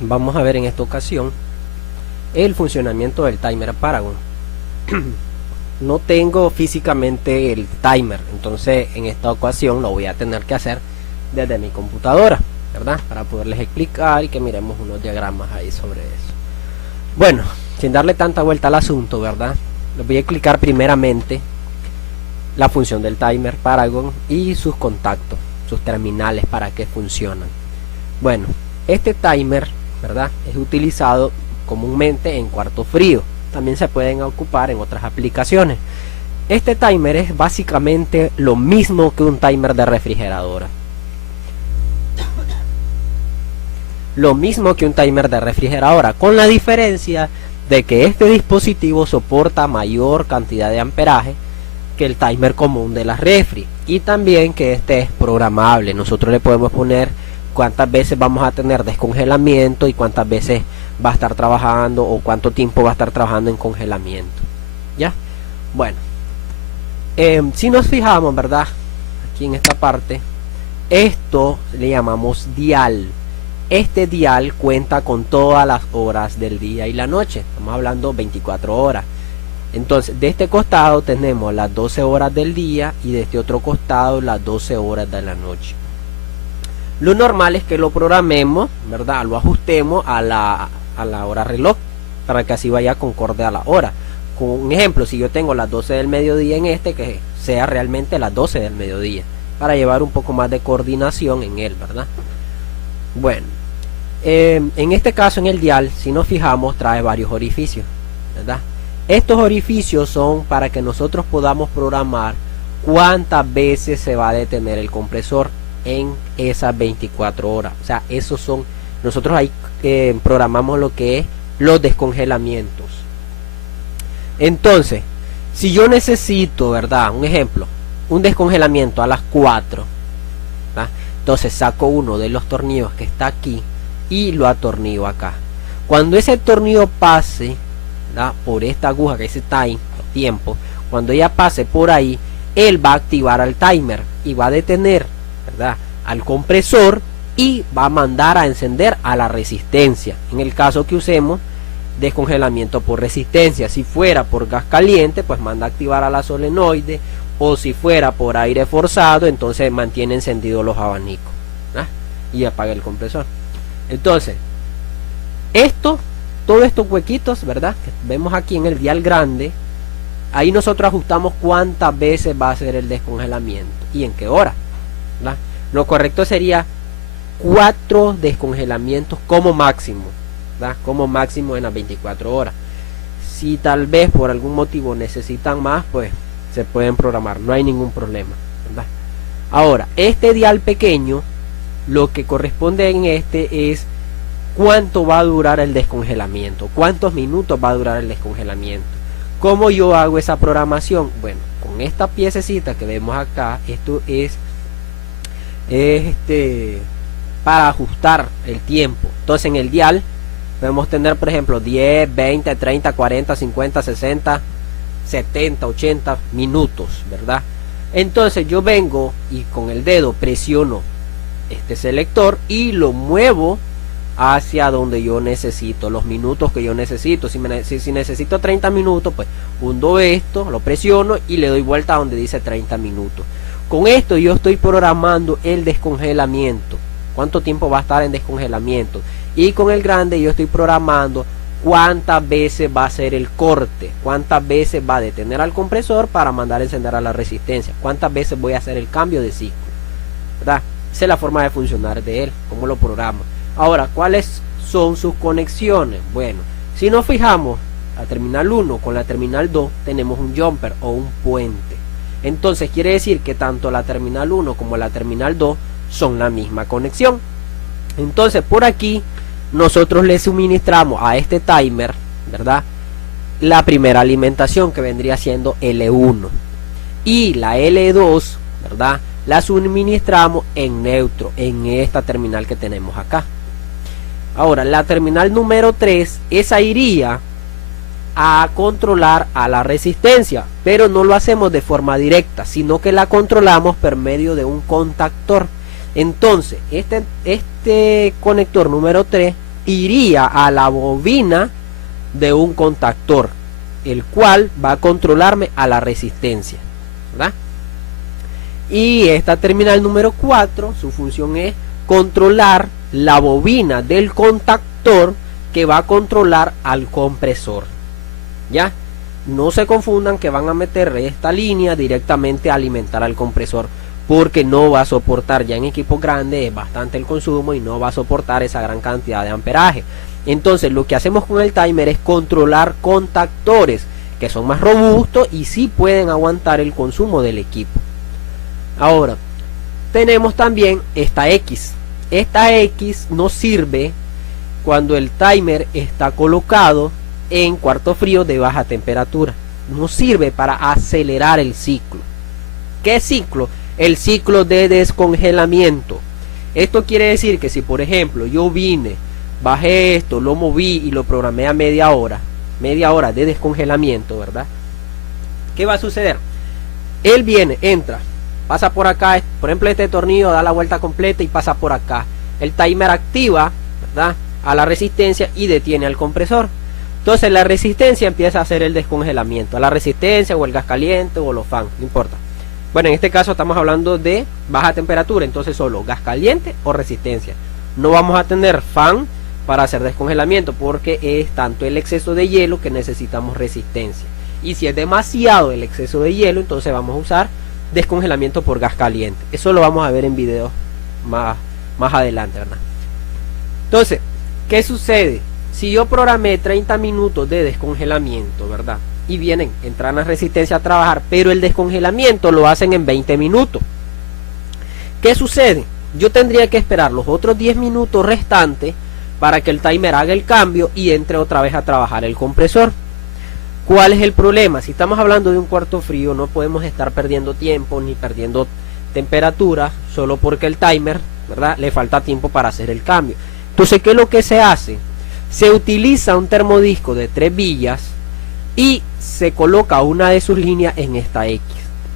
vamos a ver en esta ocasión el funcionamiento del timer Paragon. No tengo físicamente el timer, entonces en esta ocasión lo voy a tener que hacer desde mi computadora, ¿verdad? Para poderles explicar y que miremos unos diagramas ahí sobre eso. Bueno, sin darle tanta vuelta al asunto, ¿verdad? Les voy a explicar primeramente la función del timer Paragon y sus contactos, sus terminales, para qué funcionan. Bueno, este timer, ¿verdad?, es utilizado comúnmente en cuarto frío. También se pueden ocupar en otras aplicaciones. Este timer es básicamente lo mismo que un timer de refrigeradora. Lo mismo que un timer de refrigeradora, con la diferencia de que este dispositivo soporta mayor cantidad de amperaje que el timer común de las refri, y también que este es programable. Nosotros le podemos poner cuántas veces vamos a tener descongelamiento y cuántas veces va a estar trabajando o cuánto tiempo va a estar trabajando en congelamiento. ¿Ya? Bueno, si nos fijamos, ¿verdad?, aquí en esta parte, esto le llamamos dial. Este dial cuenta con todas las horas del día y la noche. Estamos hablando 24 horas. Entonces, de este costado tenemos las 12 horas del día y de este otro costado las 12 horas de la noche. Lo normal es que lo programemos, ¿verdad?, lo ajustemos a la hora reloj, para que así vaya concorde a la hora. Con un ejemplo, si yo tengo las 12 del mediodía en este, que sea realmente las 12 del mediodía, para llevar un poco más de coordinación en él, ¿verdad? Bueno, en este caso en el dial, si nos fijamos, trae varios orificios, ¿verdad? Estos orificios son para que nosotros podamos programar cuántas veces se va a detener el compresor en esas 24 horas. O sea, esos son, nosotros ahí programamos lo que es los descongelamientos. Entonces, si yo necesito, ¿verdad?, un ejemplo, un descongelamiento a las 4, ¿verdad?, entonces saco uno de los tornillos que está aquí y lo atornillo acá. Cuando ese tornillo pase, ¿verdad?, por esta aguja que dice time, tiempo, cuando ella pase por ahí, él va a activar al timer y va a detener, ¿verdad?, al compresor, y va a mandar a encender a la resistencia. En el caso que usemos descongelamiento por resistencia, si fuera por gas caliente, pues manda a activar a la solenoide, o si fuera por aire forzado, entonces mantiene encendidos los abanicos, ¿verdad?, y apaga el compresor. Entonces, todos estos huequitos, ¿verdad?, que vemos aquí en el dial grande, ahí nosotros ajustamos cuántas veces va a ser el descongelamiento y en qué hora, ¿verdad? Lo correcto sería 4 descongelamientos como máximo, ¿verdad?, como máximo en las 24 horas. Si tal vez por algún motivo necesitan más, pues se pueden programar, no hay ningún problema, ¿verdad? Ahora, este dial pequeño, lo que corresponde en este es cuánto va a durar el descongelamiento, cuántos minutos va a durar el descongelamiento. ¿Cómo yo hago esa programación? Bueno, con esta piececita que vemos acá, esto es para ajustar el tiempo. Entonces en el dial podemos tener, por ejemplo, 10, 20, 30, 40, 50, 60, 70, 80 minutos, ¿verdad? Entonces yo vengo y con el dedo presiono este selector y lo muevo hacia donde yo necesito, los minutos que yo necesito. Si necesito 30 minutos, pues hundo esto, lo presiono y le doy vuelta a donde dice 30 minutos. Con esto yo estoy programando el descongelamiento, cuánto tiempo va a estar en descongelamiento, y con el grande yo estoy programando cuántas veces va a ser el corte, cuántas veces va a detener al compresor para mandar a encender a la resistencia, cuántas veces voy a hacer el cambio de ciclo, ¿verdad? Esa es la forma de funcionar de él, cómo lo programa. Ahora, ¿cuáles son sus conexiones? Bueno, si nos fijamos, la terminal 1 con la terminal 2 tenemos un jumper o un puente. Entonces quiere decir que tanto la terminal 1 como la terminal 2 son la misma conexión. Entonces por aquí nosotros le suministramos a este timer, ¿verdad?, la primera alimentación, que vendría siendo L1, y la L2, ¿verdad?, la suministramos en neutro, en esta terminal que tenemos acá. Ahora, la terminal número 3, esa iría a controlar a la resistencia, pero no lo hacemos de forma directa, sino que la controlamos por medio de un contactor. Entonces este conector número 3 iría a la bobina de un contactor, el cual va a controlarme a la resistencia, ¿verdad? Y esta terminal número 4, su función es controlar la bobina del contactor que va a controlar al compresor. Ya, no se confundan que van a meter esta línea directamente a alimentar al compresor, porque no va a soportar, ya en equipos grandes es bastante el consumo y no va a soportar esa gran cantidad de amperaje. Entonces lo que hacemos con el timer es controlar contactores que son más robustos y sí pueden aguantar el consumo del equipo. Ahora tenemos también esta X. Esta X nos sirve cuando el timer está colocado en cuarto frío de baja temperatura. Nos sirve para acelerar el ciclo. ¿Qué ciclo? El ciclo de descongelamiento. Esto quiere decir que si por ejemplo yo vine, bajé esto, lo moví y lo programé a media hora de descongelamiento, ¿verdad? ¿Qué va a suceder? Él viene, entra, pasa por acá, por ejemplo este tornillo da la vuelta completa y pasa por acá. El timer activa, ¿verdad?, a la resistencia y detiene al compresor. Entonces la resistencia empieza a hacer el descongelamiento, a la resistencia o el gas caliente o los fans, no importa. Bueno, en este caso estamos hablando de baja temperatura, entonces solo gas caliente o resistencia. No vamos a tener fan para hacer descongelamiento porque es tanto el exceso de hielo que necesitamos resistencia. Y si es demasiado el exceso de hielo, entonces vamos a usar descongelamiento por gas caliente. Eso lo vamos a ver en videos más adelante, ¿verdad? Entonces, ¿qué sucede? Si yo programé 30 minutos de descongelamiento, ¿verdad?, y vienen, entran a resistencia a trabajar, pero el descongelamiento lo hacen en 20 minutos. ¿Qué sucede? Yo tendría que esperar los otros 10 minutos restantes para que el timer haga el cambio y entre otra vez a trabajar el compresor. ¿Cuál es el problema? Si estamos hablando de un cuarto frío, no podemos estar perdiendo tiempo ni perdiendo temperatura solo porque el timer, ¿verdad?, le falta tiempo para hacer el cambio. Entonces, ¿qué es lo que se hace? Se utiliza un termodisco de 3 villas y se coloca una de sus líneas en esta X.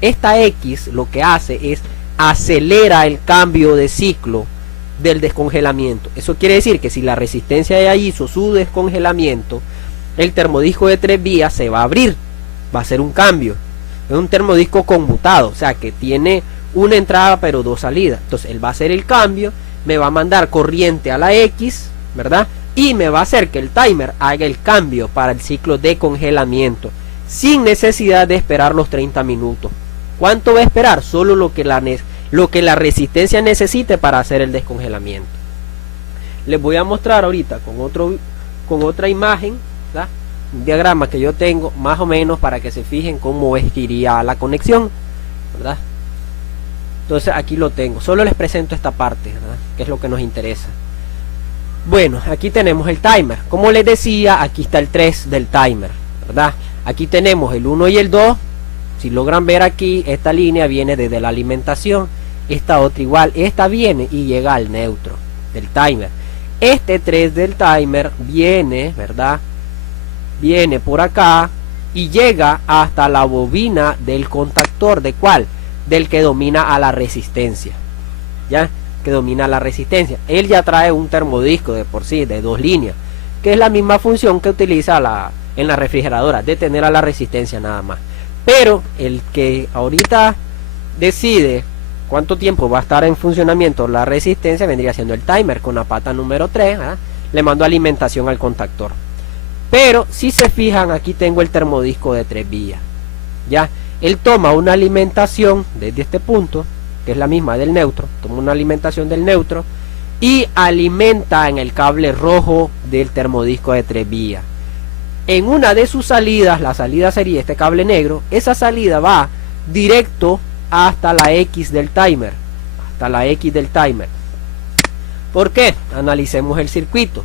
Esta X lo que hace es acelera el cambio de ciclo del descongelamiento. Eso quiere decir que si la resistencia ya hizo su descongelamiento, el termodisco de 3 vías se va a abrir, va a hacer un cambio. Es un termodisco conmutado, o sea que tiene una entrada pero 2 salidas. Entonces él va a hacer el cambio, me va a mandar corriente a la X, ¿verdad?, y me va a hacer que el timer haga el cambio para el ciclo de congelamiento sin necesidad de esperar los 30 minutos. ¿Cuánto va a esperar? Solo lo que la resistencia necesite para hacer el descongelamiento. Les voy a mostrar ahorita con otra imagen, ¿verdad?, un diagrama que yo tengo más o menos para que se fijen cómo es que iría la conexión, ¿verdad? Entonces aquí lo tengo, solo les presento esta parte, ¿verdad?, que es lo que nos interesa. Bueno, aquí tenemos el timer. Como les decía, aquí está el 3 del timer, ¿verdad? Aquí tenemos el 1 y el 2. Si logran ver aquí, esta línea viene desde la alimentación. Esta otra igual. Esta viene y llega al neutro del timer. Este 3 del timer viene, ¿verdad?, viene por acá y llega hasta la bobina del contactor. ¿De cuál? Del que domina a la resistencia. ¿Ya? Que domina la resistencia. Él ya trae un termodisco de por sí de 2 líneas, que es la misma función que utiliza en la refrigeradora, de tener a la resistencia nada más. Pero el que ahorita decide cuánto tiempo va a estar en funcionamiento la resistencia vendría siendo el timer, con la pata número 3, ¿eh? Le mando alimentación al contactor. Pero si se fijan, aquí tengo el termodisco de 3 vías. Ya, él toma una alimentación desde este punto, que es la misma del neutro, toma una alimentación del neutro y alimenta en el cable rojo del termodisco de 3 vías. En una de sus salidas, la salida sería este cable negro, esa salida va directo hasta la X del timer, hasta la X del timer. ¿Por qué? Analicemos el circuito.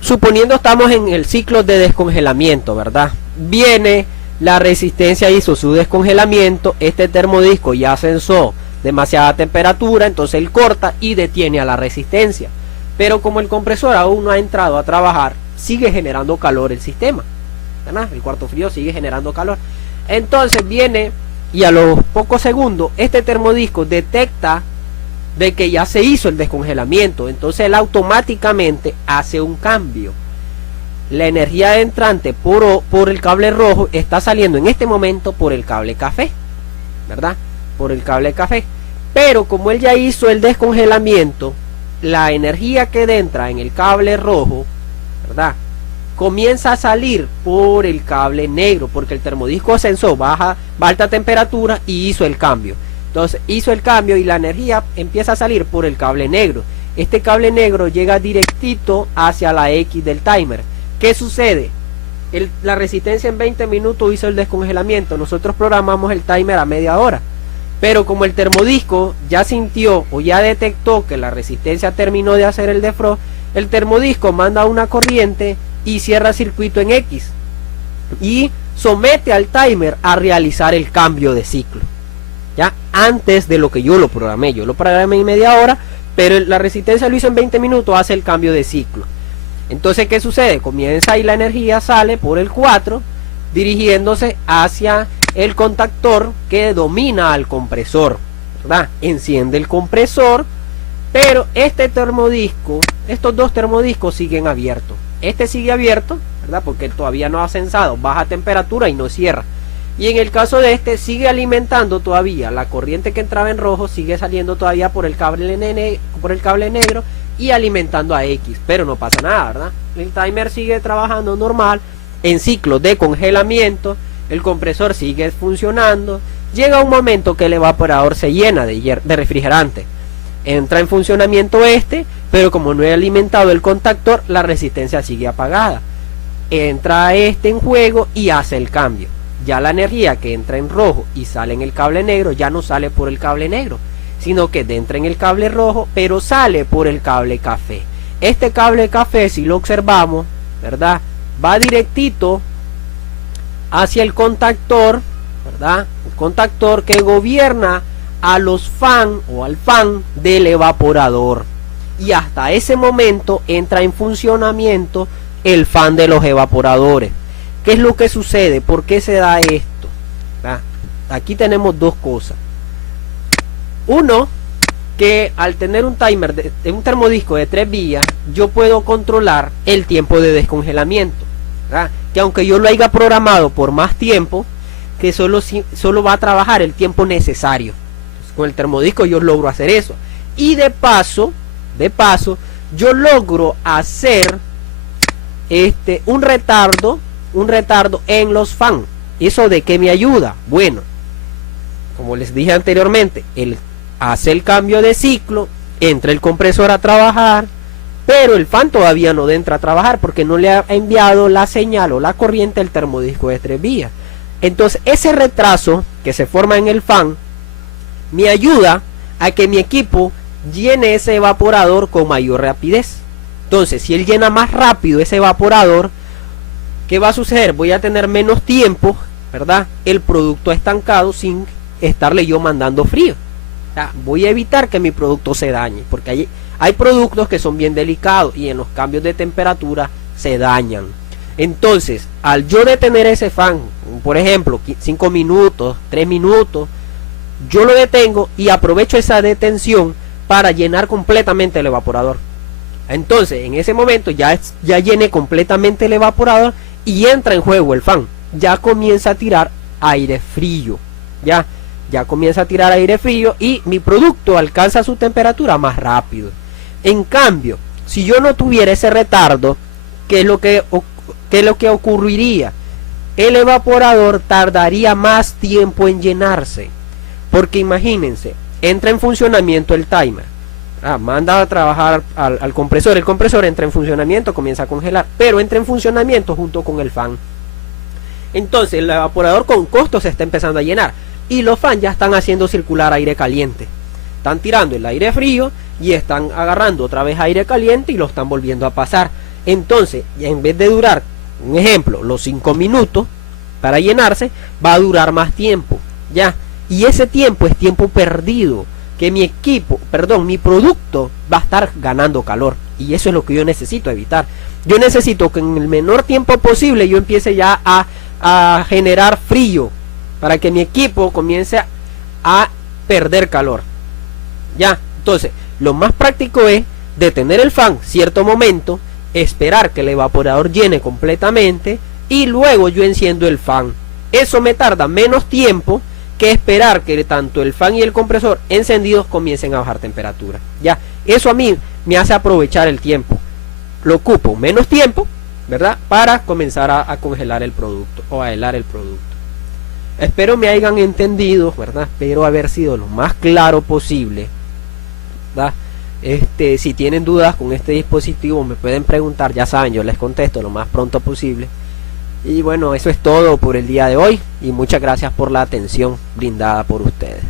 Suponiendo estamos en el ciclo de descongelamiento, ¿verdad? Viene la resistencia, hizo su descongelamiento, este termodisco ya sensó demasiada temperatura, entonces él corta y detiene a la resistencia. Pero como el compresor aún no ha entrado a trabajar, sigue generando calor el sistema, ¿verdad? El cuarto frío sigue generando calor. Entonces viene y a los pocos segundos este termodisco detecta de que ya se hizo el descongelamiento. Entonces él automáticamente hace un cambio. La energía entrante por el cable rojo está saliendo en este momento por el cable café, ¿verdad? Por el cable café. Pero como él ya hizo el descongelamiento, la energía que entra en el cable rojo, ¿verdad?, comienza a salir por el cable negro, porque el termodisco sensó baja alta temperatura y hizo el cambio. Entonces hizo el cambio y la energía empieza a salir por el cable negro. Este cable negro llega directito hacia la X del timer. ¿Qué sucede? La resistencia en 20 minutos hizo el descongelamiento. Nosotros programamos el timer a media hora. Pero como el termodisco ya sintió o ya detectó que la resistencia terminó de hacer el defrost, el termodisco manda una corriente y cierra circuito en X. Y somete al timer a realizar el cambio de ciclo. Ya antes de lo que yo lo programé. Yo lo programé en media hora, pero la resistencia lo hizo en 20 minutos, hace el cambio de ciclo. Entonces, ¿qué sucede? Comienza y la energía sale por el 4, dirigiéndose hacia el contactor que domina al compresor, ¿verdad? Enciende el compresor, pero este termodisco, estos dos termodiscos siguen abiertos. Este sigue abierto, ¿verdad? Porque todavía no ha sensado baja temperatura y no cierra. Y en el caso de este sigue alimentando todavía la corriente que entraba en rojo, sigue saliendo todavía por el cable negro y alimentando a X, pero no pasa nada, ¿verdad? El timer sigue trabajando normal en ciclo de congelamiento, el compresor sigue funcionando. Llega un momento que el evaporador se llena de refrigerante, entra en funcionamiento pero como no he alimentado el contactor, la resistencia sigue apagada. Entra en juego y hace el cambio. Ya la energía que entra en rojo y sale en el cable negro ya no sale por el cable negro, sino que entra en el cable rojo, pero sale por el cable café. Este cable café, si lo observamos, ¿verdad?, va directito hacia el contactor, ¿verdad? El contactor que gobierna a los fan o al fan del evaporador. Y hasta ese momento entra en funcionamiento el fan de los evaporadores. ¿Qué es lo que sucede? ¿Por qué se da esto? ¿Verdad? Aquí tenemos dos cosas. Uno, que al tener un timer de un termodisco de 3 vías, yo puedo controlar el tiempo de descongelamiento, ¿verdad? Que aunque yo lo haya programado por más tiempo, que solo va a trabajar el tiempo necesario. Entonces, con el termodisco yo logro hacer eso. Y de paso, yo logro hacer un retardo en los fans. ¿Eso de qué me ayuda? Bueno, como les dije anteriormente, él hace el cambio de ciclo, entra el compresor a trabajar, pero el fan todavía no entra a trabajar porque no le ha enviado la señal o la corriente al termodisco de 3 vías. Entonces ese retraso que se forma en el fan me ayuda a que mi equipo llene ese evaporador con mayor rapidez. Entonces si él llena más rápido ese evaporador, ¿qué va a suceder? Voy a tener menos tiempo, ¿verdad?, el producto estancado sin estarle yo mandando frío. O sea, voy a evitar que mi producto se dañe, porque hay productos que son bien delicados y en los cambios de temperatura se dañan. Entonces, al yo detener ese fan, por ejemplo, 5 minutos, 3 minutos, yo lo detengo y aprovecho esa detención para llenar completamente el evaporador. Entonces, en ese momento ya llené completamente el evaporador y entra en juego el fan. Ya comienza a tirar aire frío. Ya comienza a tirar aire frío y mi producto alcanza su temperatura más rápido. En cambio, si yo no tuviera ese retardo, ¿qué es lo que ocurriría? El evaporador tardaría más tiempo en llenarse. Porque imagínense, entra en funcionamiento el timer. Manda a trabajar al compresor. El compresor entra en funcionamiento, comienza a congelar, pero entra en funcionamiento junto con el fan. Entonces el evaporador con costo se está empezando a llenar y los fans ya están haciendo circular aire caliente. Están tirando el aire frío y están agarrando otra vez aire caliente y lo están volviendo a pasar. Entonces, en vez de durar, un ejemplo, los 5 minutos para llenarse, va a durar más tiempo. Y ese tiempo es tiempo perdido, que mi producto va a estar ganando calor. Y eso es lo que yo necesito evitar. Yo necesito que en el menor tiempo posible yo empiece ya a generar frío, para que mi equipo comience a perder calor. Entonces, lo más práctico es detener el fan cierto momento, esperar que el evaporador llene completamente y luego yo enciendo el fan. Eso me tarda menos tiempo que esperar que tanto el fan y el compresor encendidos comiencen a bajar temperatura. Ya, eso a mí me hace aprovechar el tiempo. Lo ocupo menos tiempo, ¿verdad? Para comenzar a congelar el producto o a helar el producto. Espero me hayan entendido, ¿verdad? Espero haber sido lo más claro posible, ¿verdad? Si tienen dudas con este dispositivo me pueden preguntar, ya saben, yo les contesto lo más pronto posible. Y bueno, eso es todo por el día de hoy y muchas gracias por la atención brindada por ustedes.